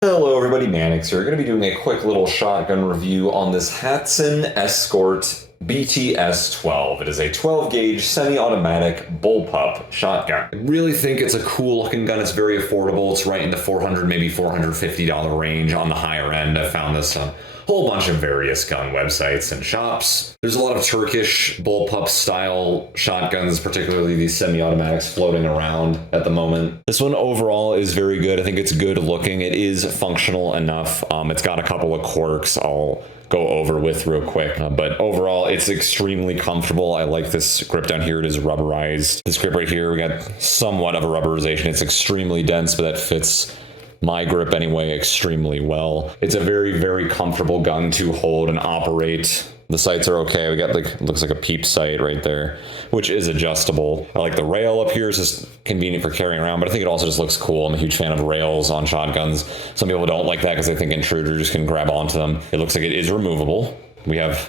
Hello everybody, Mannix here. We're going to be doing a quick little shotgun review on this Hatsan Escort BTS12. It is a 12 gauge semi-automatic bullpup shotgun. I really think it's a cool looking gun. It's very affordable. It's right in the $400, maybe $450 range on the higher end. I found this on a whole bunch of various gun websites and shops. There's a lot of Turkish bullpup style shotguns, particularly these semi-automatics floating around at the moment. This one overall is very good. I think it's good looking. It is functional enough. It's got a couple of quirks I'll go over with real quick, but overall it's extremely comfortable. I like this grip down here. It is rubberized. This grip right here, we got somewhat of a rubberization. It's extremely dense, but that fits my grip anyway extremely well. It's a very, very comfortable gun to hold and operate. The sights are okay. We got like, looks like a peep sight right there, which is adjustable. I like the rail up here. It's just convenient for carrying around, but I think it also just looks cool. I'm a huge fan of rails on shotguns. Some people don't like that because they think intruders can grab onto them. It looks like it is removable. We have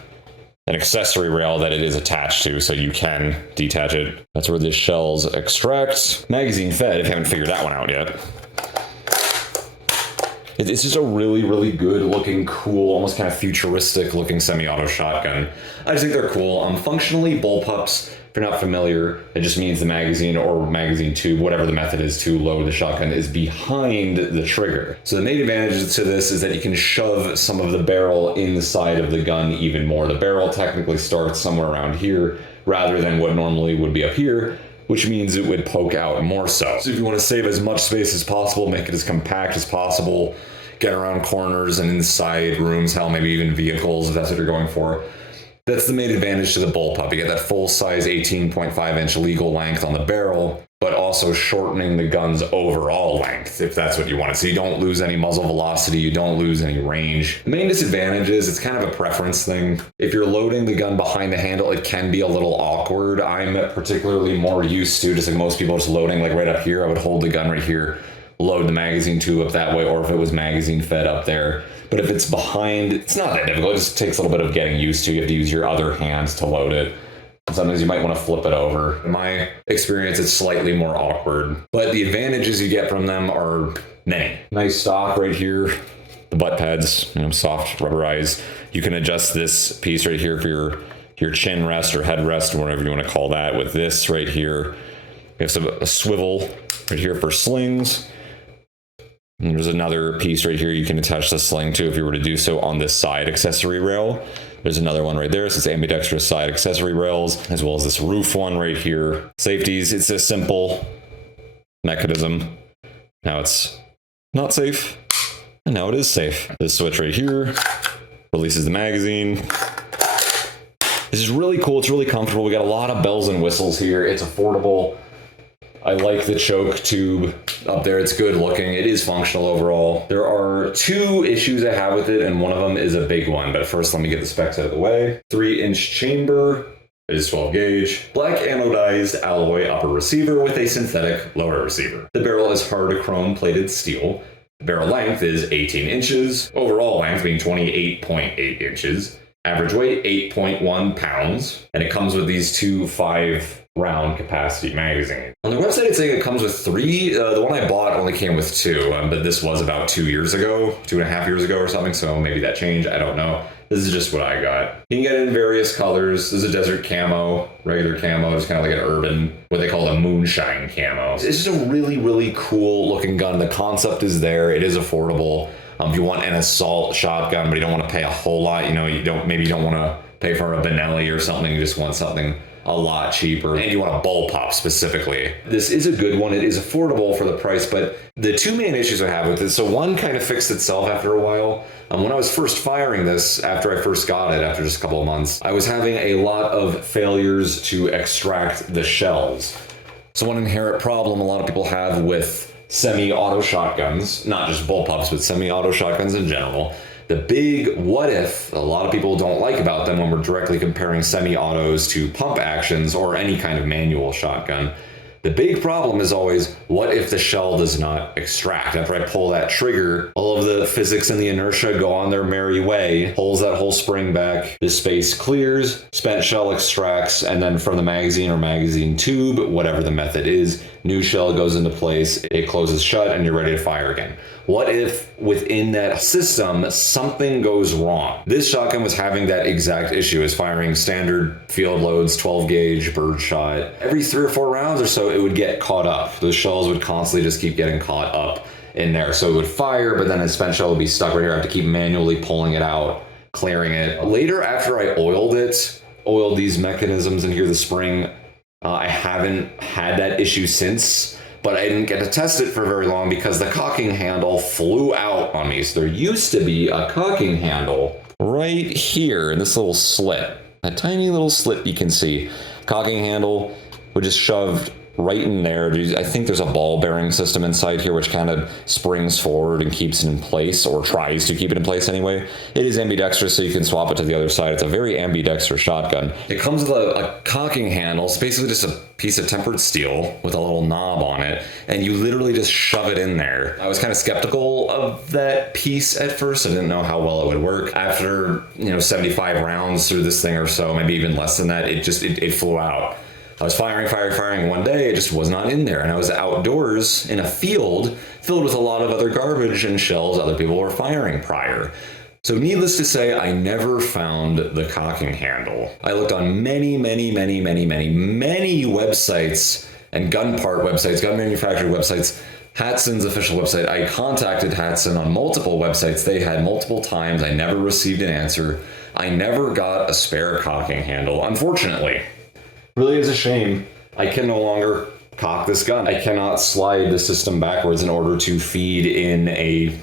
an accessory rail that it is attached to, so you can detach it. That's where the shells extract. Magazine fed, if you haven't figured that one out yet. It's just a really, really good looking, cool, almost kind of futuristic looking semi-auto shotgun. I just think they're cool. Functionally, bullpups, if you're not familiar, it just means the magazine or magazine tube, whatever the method is to load the shotgun, is behind the trigger. So the main advantage to this is that you can shove some of the barrel inside of the gun even more. The barrel technically starts somewhere around here rather than what normally would be up here, which means it would poke out more so. So if you want to save as much space as possible, make it as compact as possible, get around corners and inside rooms, hell, maybe even vehicles if that's what you're going for. That's the main advantage to the bullpup. You get that full-size 18.5-inch legal length on the barrel, but also shortening the gun's overall length, if that's what you want. So you don't lose any muzzle velocity, you don't lose any range. The main disadvantage is it's kind of a preference thing. If you're loading the gun behind the handle, it can be a little awkward. I'm particularly more used to, just like most people, just loading like right up here. I would hold the gun right here, load the magazine tube up that way, or if it was magazine fed up there. But if it's behind, it's not that difficult. It just takes a little bit of getting used to. You have to use your other hands to load it. Sometimes you might want to flip it over. In my experience, it's slightly more awkward, but the advantages you get from them are many. Nice stock right here. The butt pads, soft, rubberized. You can adjust this piece right here for your chin rest or head rest, or whatever you want to call that. With this right here, we have a swivel right here for slings. And there's another piece right here you can attach the sling to if you were to do so on this side accessory rail. There's another one right there, so it's ambidextrous side accessory rails, as well as this roof one right here. Safeties, it's a simple mechanism. Now it's not safe, and now it is safe. This switch right here releases the magazine. This is really cool, it's really comfortable. We got a lot of bells and whistles here. It's affordable. I like the choke tube up there. It's good looking. It is functional overall. There are two issues I have with it, and one of them is a big one. But first, let me get the specs out of the way. 3-inch chamber. It is 12 gauge. Black anodized alloy upper receiver with a synthetic lower receiver. The barrel is hard chrome plated steel. The barrel length is 18 inches. Overall length being 28.8 inches. Average weight, 8.1 pounds. And it comes with these two 5-round capacity magazines. On their website, it's saying it comes with 3. The one I bought only came with 2, but this was about 2 years ago, 2.5 years ago or something, so maybe that changed, I don't know. This is just what I got. You can get it in various colors. This is a desert camo, regular camo. It's kind of like an urban, what they call a moonshine camo. It's just a really, really cool looking gun. The concept is there. It is affordable. If you want an assault shotgun, but you don't want to pay a whole lot, maybe you don't want to pay for a Benelli or something. You just want something a lot cheaper, and you want a bullpup specifically. This is a good one. It is affordable for the price, but the two main issues I have with it, so one kind of fixed itself after a while. When I was first firing this, after I first got it, after just a couple of months, I was having a lot of failures to extract the shells. So one inherent problem a lot of people have with semi-auto shotguns, not just bullpups, but semi-auto shotguns in general. The big what if a lot of people don't like about them when we're directly comparing semi-autos to pump actions or any kind of manual shotgun. The big problem is always, what if the shell does not extract? After I pull that trigger, all of the physics and the inertia go on their merry way, pulls that whole spring back, the space clears, spent shell extracts, and then from the magazine or magazine tube, whatever the method is, new shell goes into place, it closes shut, and you're ready to fire again. What if within that system, something goes wrong? This shotgun was having that exact issue. Is firing standard field loads, 12 gauge birdshot. Every 3 or 4 rounds or so, it would get caught up. The shells would constantly just keep getting caught up in there. So it would fire, but then a spent shell would be stuck right here. I have to keep manually pulling it out, clearing it. Later, after I oiled these mechanisms in here, the spring, I haven't had that issue since. But I didn't get to test it for very long because the cocking handle flew out on me. So there used to be a cocking handle right here in this little slit. A tiny little slit you can see. Cocking handle was just shoved right in there. I think there's a ball bearing system inside here which kind of springs forward and keeps it in place, or tries to keep it in place anyway. It is ambidextrous, so you can swap it to the other side. It's a very ambidextrous shotgun. It comes with a cocking handle. It's basically just a piece of tempered steel with a little knob on it, and you literally just shove it in there. I was kind of skeptical of that piece at first. I didn't know how well it would work. After 75 rounds through this thing or so, maybe even less than that, it flew out. I was firing one day, it just was not in there. And I was outdoors in a field filled with a lot of other garbage and shells other people were firing prior. So needless to say, I never found the cocking handle. I looked on many websites and gun part websites, gun manufacturer websites, Hatsan's official website. I contacted Hatsan on multiple websites. They had multiple times. I never received an answer. I never got a spare cocking handle, unfortunately. Really is a shame. I can no longer cock this gun. I cannot slide the system backwards in order to feed in a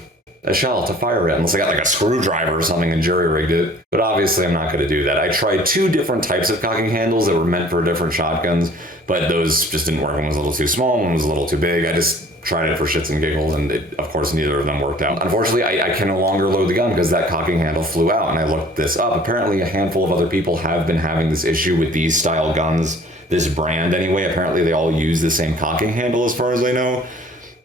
shell to fire it, unless I got like a screwdriver or something and jury-rigged it. But obviously I'm not going to do that. I tried 2 different types of cocking handles that were meant for different shotguns, but those just didn't work. One was a little too small, one was a little too big. I just tried it for shits and giggles, and of course neither of them worked out. Unfortunately, I can no longer load the gun because that cocking handle flew out, and I looked this up. Apparently a handful of other people have been having this issue with these style guns, this brand anyway. Apparently they all use the same cocking handle as far as I know,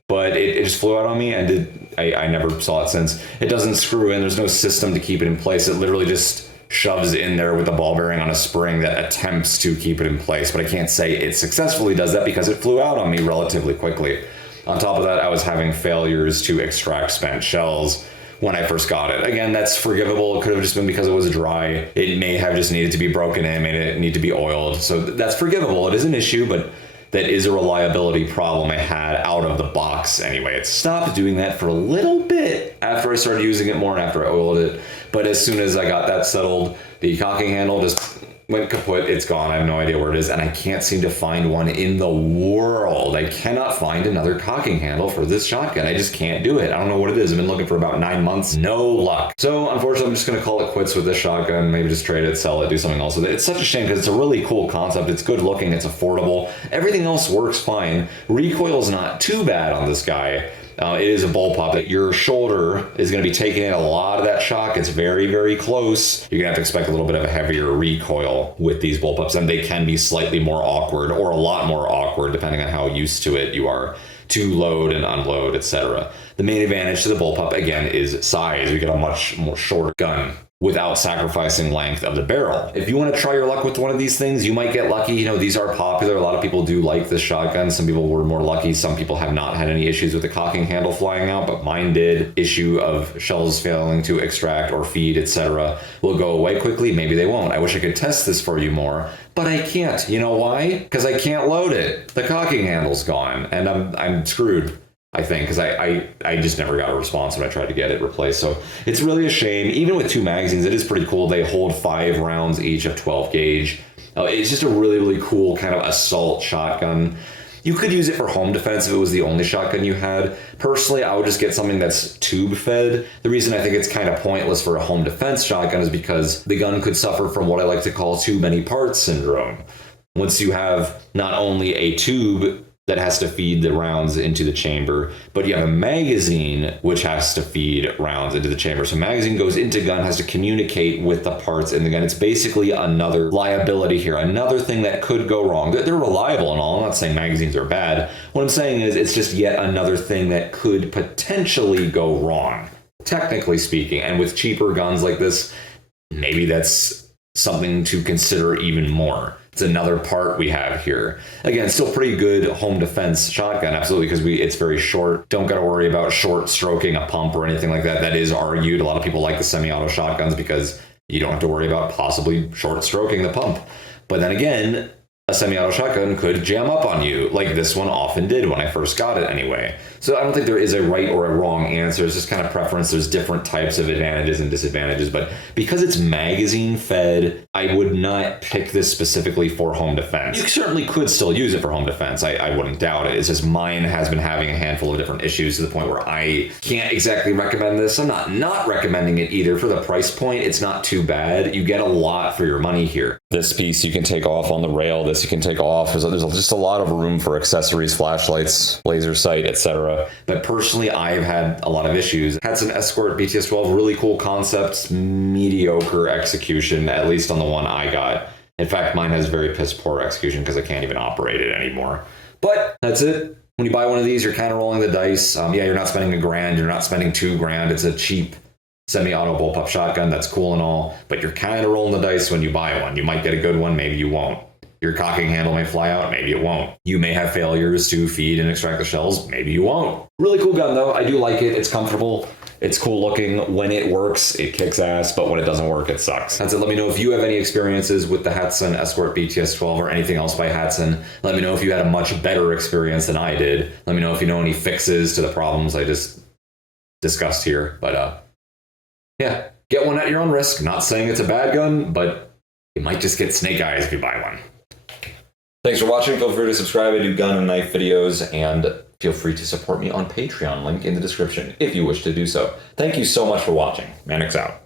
but it just flew out on me, and I never saw it since. It doesn't screw in. There's no system to keep it in place. It literally just shoves in there with the ball bearing on a spring that attempts to keep it in place, but I can't say it successfully does that because it flew out on me relatively quickly. On top of that, I was having failures to extract spent shells when I first got it. Again, that's forgivable. It could have just been because it was dry. It may have just needed to be broken in, made it need to be oiled. So that's forgivable. It is an issue, but that is a reliability problem I had out of the box anyway. It stopped doing that for a little bit after I started using it more and after I oiled it. But as soon as I got that settled, the cocking handle just went kaput. It's gone. I have no idea where it is, and I can't seem to find one in the world. I cannot find another cocking handle for this shotgun. I just can't do it. I don't know what it is. I've been looking for about 9 months. No luck. So unfortunately, I'm just going to call it quits with this shotgun. Maybe just trade it, sell it, do something else with it. It's such a shame because it's a really cool concept. It's good looking. It's affordable. Everything else works fine. Recoil's not too bad on this guy. It is a bullpup that your shoulder is going to be taking in a lot of that shock. It's very, very close. You're going to have to expect a little bit of a heavier recoil with these bullpups, and they can be slightly more awkward, or a lot more awkward, depending on how used to it you are to load and unload, etc. The main advantage to the bullpup, again, is size. You get a much more shorter gun without sacrificing length of the barrel. If you want to try your luck with one of these things, you might get lucky. You know, these are popular. A lot of people do like this shotgun. Some people were more lucky. Some people have not had any issues with the cocking handle flying out, but mine did. Issue of shells failing to extract or feed, etc. will go away quickly. Maybe they won't. I wish I could test this for you more, but I can't. You know why? Because I can't load it. The cocking handle's gone, and I'm screwed, I think, because I just never got a response when I tried to get it replaced. So it's really a shame. Even with 2 magazines, it is pretty cool. They hold 5 rounds each of 12 gauge. It's just a really, really cool kind of assault shotgun. You could use it for home defense if it was the only shotgun you had. Personally, I would just get something that's tube fed. The reason I think it's kind of pointless for a home defense shotgun is because the gun could suffer from what I like to call too many parts syndrome. Once you have not only a tube that has to feed the rounds into the chamber, but you have a magazine which has to feed rounds into the chamber. So magazine goes into gun, has to communicate with the parts in the gun. It's basically another liability here, another thing that could go wrong. They're reliable and all. I'm not saying magazines are bad. What I'm saying is it's just yet another thing that could potentially go wrong, technically speaking. And with cheaper guns like this, maybe that's something to consider even more. It's another part we have here. Again, still pretty good home defense shotgun, absolutely, because it's very short. Don't got to worry about short stroking a pump or anything like that. That is argued. A lot of people like the semi-auto shotguns because you don't have to worry about possibly short stroking the pump. But then again, a semi-auto shotgun could jam up on you, like this one often did when I first got it anyway. So I don't think there is a right or a wrong answer. It's just kind of preference. There's different types of advantages and disadvantages, but because it's magazine fed, I would not pick this specifically for home defense. You certainly could still use it for home defense. I wouldn't doubt it. It's just mine has been having a handful of different issues to the point where I can't exactly recommend this. I'm not recommending it either. For the price point, it's not too bad. You get a lot for your money here. This piece you can take off on the rail. This you can take off. There's just a lot of room for accessories, flashlights, laser sight, etc. But personally, I've had a lot of issues. Hatsan Escort BTS12, really cool concepts, mediocre execution, at least on the one I got. In fact, mine has very piss poor execution because I can't even operate it anymore. But that's it. When you buy one of these, you're kind of rolling the dice. Yeah, you're not spending $1,000, you're not spending $2,000. It's a cheap semi-auto bullpup shotgun. That's cool and all, but you're kind of rolling the dice when you buy one. You might get a good one, maybe you won't. Your cocking handle may fly out, maybe it won't. You may have failures to feed and extract the shells, maybe you won't. Really cool gun though, I do like it, it's comfortable, it's cool looking. When it works, it kicks ass, but when it doesn't work, it sucks. That's it. Let me know if you have any experiences with the Hatsan Escort BTS12 or anything else by Hatsan. Let me know if you had a much better experience than I did. Let me know if you know any fixes to the problems I just discussed here, but yeah, get one at your own risk. Not saying it's a bad gun, but you might just get snake eyes if you buy one. Thanks for watching. Feel free to subscribe. I do gun and knife videos, and feel free to support me on Patreon, link in the description if you wish to do so. Thank you so much for watching. Mannix out.